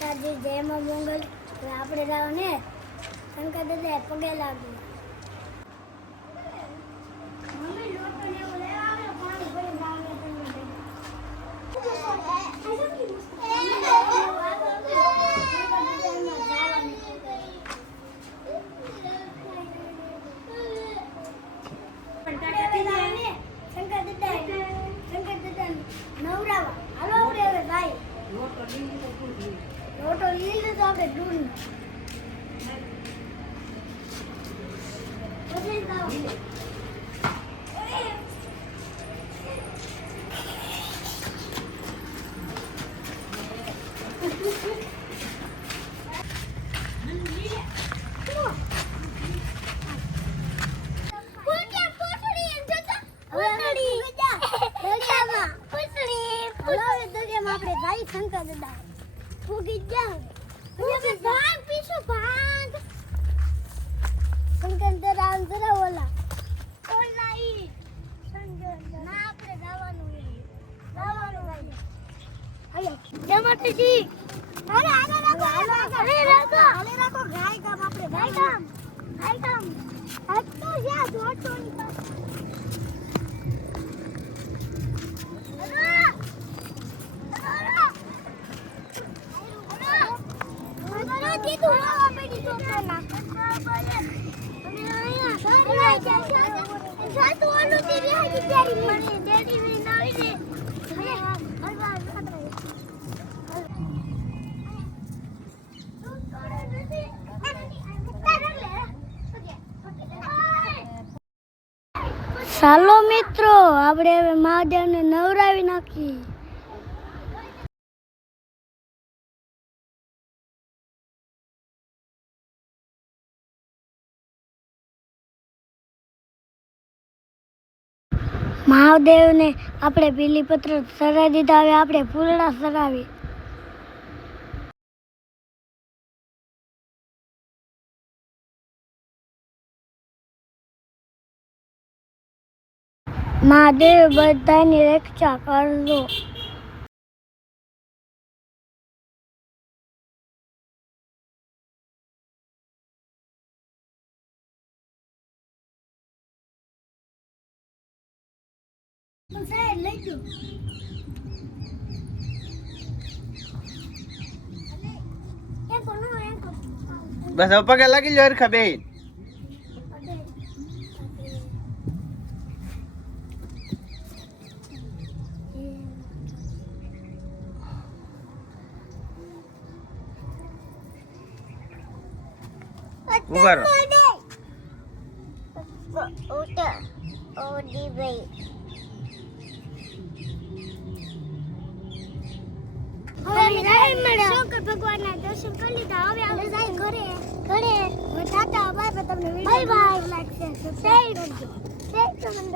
માતાજી જય માં મંગલ. આપણે રાવ ને શંકર દાદા પગે લાગુ. મમ્મી લોટો ને એવું લેવા આવે પાણી ભરી લાવે તમને. નવરાવા હાલો આપણે હવે ભાઈ લોટો લઈ લીધો આપણે દૂધ પછી જાઓ. આપણે ભાઈ શંકર દાદા ફૂગી જાવ હવે ભાગ પીછો ભાગ શંકર દાદા જરા ઓલા શંકર ના આપણે જવાનું ભાઈ આયો જમાતજી અરે આગળ રાખો ગાય કામ આપણે ગાય કામ આ તો જ્યાં જોટો ની ચાલો મિત્રો આપણે હવે મહાદેવને નવરાવી નાખી. મહાદેવને આપણે બીલીપત્ર ચડાવી દીધા. હવે આપણે ફૂલડા ચડાવી. મહાદેવ બધાની રક્ષા કરજો. બસ હવે પગે લાગી લો હરખા બેન. ઉભા રહો. શંકર ભગવાનના દર્શન કરી લીધા. હવે આપણે જાય ઘરે. Tata bye bye. તમને વિડિયો લાઈક શેર સબસ્ક્રાઇબ કરજો.